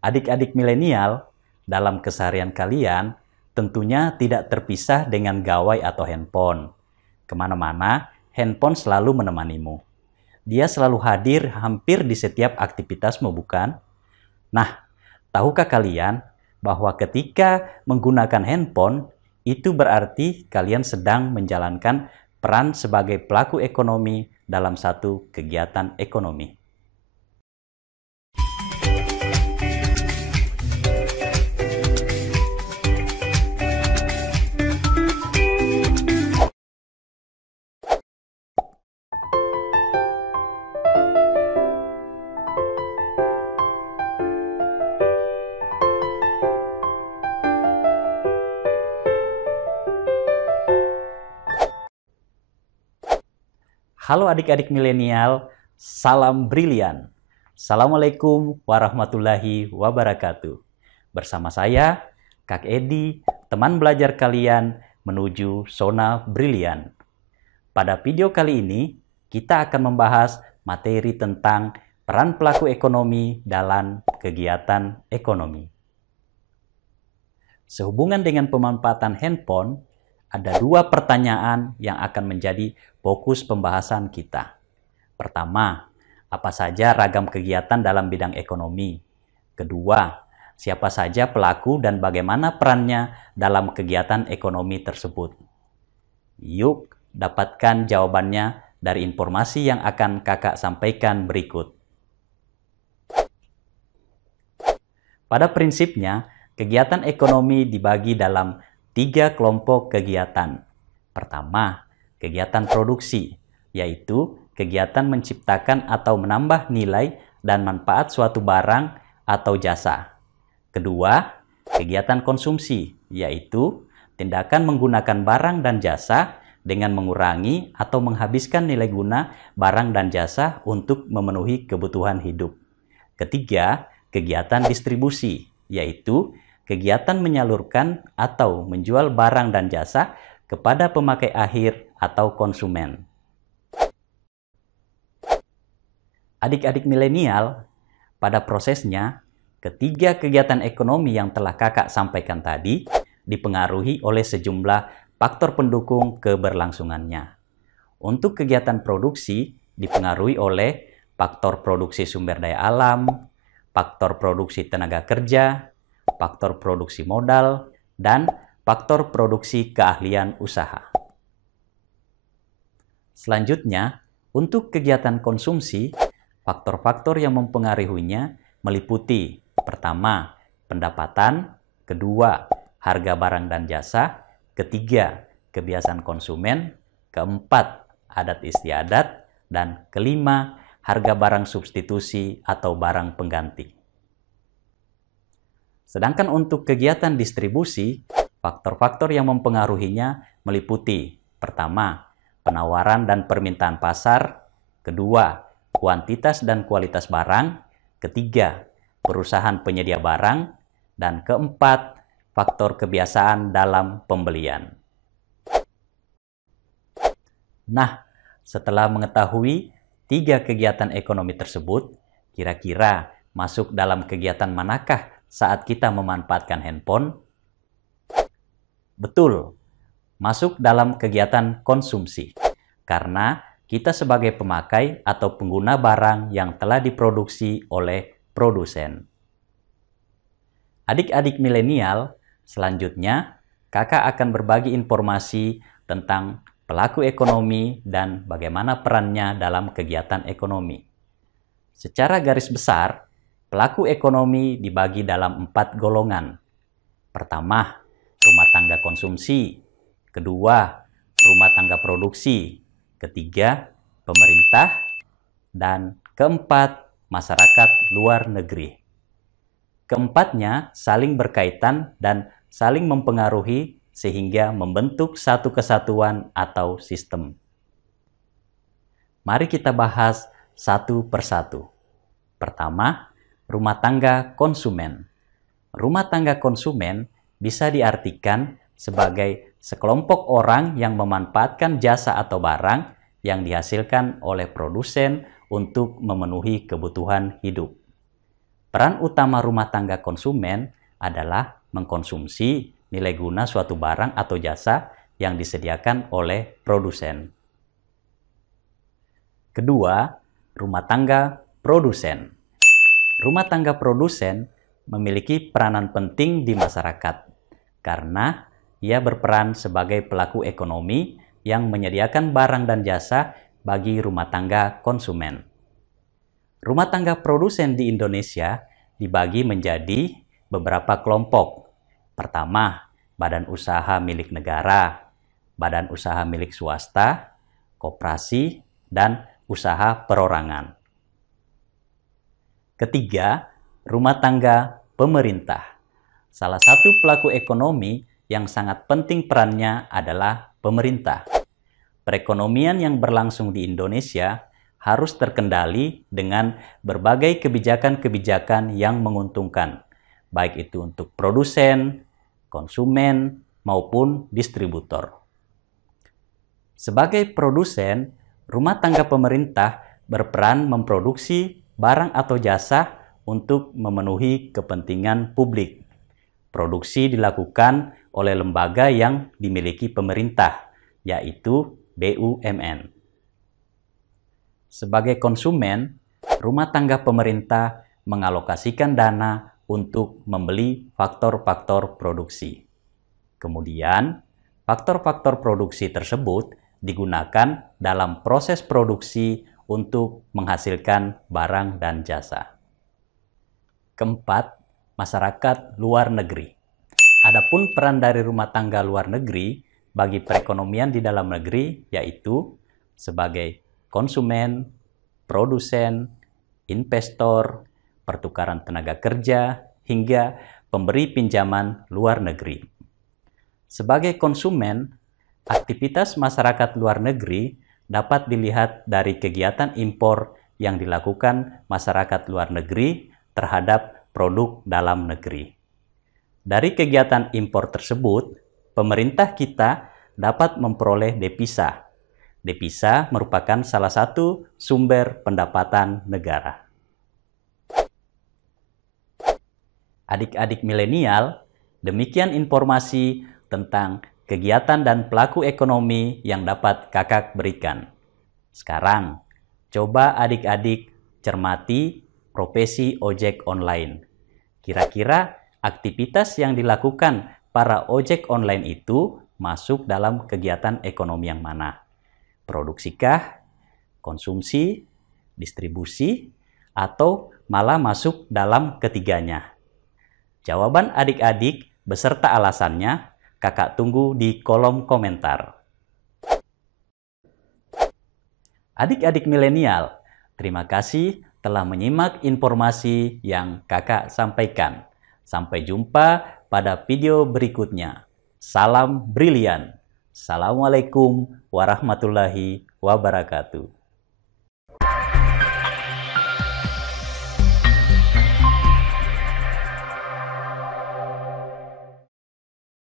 Adik-adik milenial, dalam keseharian kalian tentunya tidak terpisah dengan gawai atau handphone. Kemana-mana, handphone selalu menemanimu. Dia selalu hadir hampir di setiap aktivitasmu, bukan? Nah, tahukah kalian bahwa ketika menggunakan handphone, itu berarti kalian sedang menjalankan peran sebagai pelaku ekonomi dalam satu kegiatan ekonomi. Halo adik-adik milenial, salam brilian. Assalamualaikum warahmatullahi wabarakatuh. Bersama saya, Kak Edi, teman belajar kalian menuju zona brilian. Pada video kali ini, kita akan membahas materi tentang peran pelaku ekonomi dalam kegiatan ekonomi. Sehubungan dengan pemanfaatan handphone, ada dua pertanyaan yang akan menjadi fokus pembahasan kita. Pertama, apa saja ragam kegiatan dalam bidang ekonomi? Kedua, siapa saja pelaku dan bagaimana perannya dalam kegiatan ekonomi tersebut? Yuk, dapatkan jawabannya dari informasi yang akan kakak sampaikan berikut. Pada prinsipnya, kegiatan ekonomi dibagi dalam 3 kelompok kegiatan. Pertama, kegiatan produksi, yaitu kegiatan menciptakan atau menambah nilai dan manfaat suatu barang atau jasa. Kedua, kegiatan konsumsi, yaitu tindakan menggunakan barang dan jasa dengan mengurangi atau menghabiskan nilai guna barang dan jasa untuk memenuhi kebutuhan hidup. Ketiga, kegiatan distribusi, yaitu kegiatan menyalurkan atau menjual barang dan jasa kepada pemakai akhir atau konsumen. Adik-adik milenial, pada prosesnya, ketiga kegiatan ekonomi yang telah kakak sampaikan tadi dipengaruhi oleh sejumlah faktor pendukung keberlangsungannya. Untuk kegiatan produksi dipengaruhi oleh faktor produksi sumber daya alam, faktor produksi tenaga kerja, faktor produksi modal, dan faktor produksi keahlian usaha. Selanjutnya, untuk kegiatan konsumsi, faktor-faktor yang mempengaruhinya meliputi: pertama, pendapatan; kedua, harga barang dan jasa; ketiga, kebiasaan konsumen; keempat, adat istiadat; dan kelima, harga barang substitusi atau barang pengganti. Sedangkan untuk kegiatan distribusi, faktor-faktor yang mempengaruhinya meliputi: pertama, penawaran dan permintaan pasar; kedua, kuantitas dan kualitas barang; ketiga, perusahaan penyedia barang; dan keempat, faktor kebiasaan dalam pembelian. Nah, setelah mengetahui 3 kegiatan ekonomi tersebut, kira-kira masuk dalam kegiatan manakah saat kita memanfaatkan handphone? Betul, masuk dalam kegiatan konsumsi, karena kita sebagai pemakai atau pengguna barang yang telah diproduksi oleh produsen. Adik-adik milenial, selanjutnya kakak akan berbagi informasi tentang pelaku ekonomi dan bagaimana perannya dalam kegiatan ekonomi. Secara garis besar, pelaku ekonomi dibagi dalam 4 golongan. Pertama, rumah tangga konsumsi; kedua, rumah tangga produksi; ketiga, pemerintah; dan keempat, masyarakat luar negeri. Keempatnya saling berkaitan dan saling mempengaruhi sehingga membentuk satu kesatuan atau sistem. Mari kita bahas satu persatu. Pertama, rumah tangga konsumen. Rumah tangga konsumen bisa diartikan sebagai sekelompok orang yang memanfaatkan jasa atau barang yang dihasilkan oleh produsen untuk memenuhi kebutuhan hidup. Peran utama rumah tangga konsumen adalah mengkonsumsi nilai guna suatu barang atau jasa yang disediakan oleh produsen. Kedua, rumah tangga produsen. Rumah tangga produsen memiliki peranan penting di masyarakat karena ia berperan sebagai pelaku ekonomi yang menyediakan barang dan jasa bagi rumah tangga konsumen. Rumah tangga produsen di Indonesia dibagi menjadi beberapa kelompok. Pertama, badan usaha milik negara, badan usaha milik swasta, koperasi, dan usaha perorangan. Ketiga, rumah tangga pemerintah. Salah satu pelaku ekonomi yang sangat penting perannya adalah pemerintah. Perekonomian yang berlangsung di Indonesia harus terkendali dengan berbagai kebijakan-kebijakan yang menguntungkan, baik itu untuk produsen, konsumen, maupun distributor. Sebagai produsen, rumah tangga pemerintah berperan memproduksi barang atau jasa untuk memenuhi kepentingan publik. Produksi dilakukan oleh lembaga yang dimiliki pemerintah, yaitu BUMN. Sebagai konsumen, rumah tangga pemerintah mengalokasikan dana untuk membeli faktor-faktor produksi. Kemudian, faktor-faktor produksi tersebut digunakan dalam proses produksi untuk menghasilkan barang dan jasa. Keempat, masyarakat luar negeri. Adapun peran dari rumah tangga luar negeri bagi perekonomian di dalam negeri yaitu sebagai konsumen, produsen, investor, pertukaran tenaga kerja, hingga pemberi pinjaman luar negeri. Sebagai konsumen, aktivitas masyarakat luar negeri dapat dilihat dari kegiatan impor yang dilakukan masyarakat luar negeri terhadap produk dalam negeri. Dari kegiatan impor tersebut, pemerintah kita dapat memperoleh devisa. Devisa merupakan salah satu sumber pendapatan negara. Adik-adik milenial, demikian informasi tentang kegiatan dan pelaku ekonomi yang dapat kakak berikan. Sekarang, coba adik-adik cermati profesi ojek online. Kira-kira aktivitas yang dilakukan para ojek online itu masuk dalam kegiatan ekonomi yang mana? Produksikah, konsumsi, distribusi, atau malah masuk dalam ketiganya? Jawaban adik-adik beserta alasannya kakak tunggu di kolom komentar. Adik-adik milenial, terima kasih telah menyimak informasi yang kakak sampaikan. Sampai jumpa pada video berikutnya. Salam brilian. Assalamualaikum warahmatullahi wabarakatuh.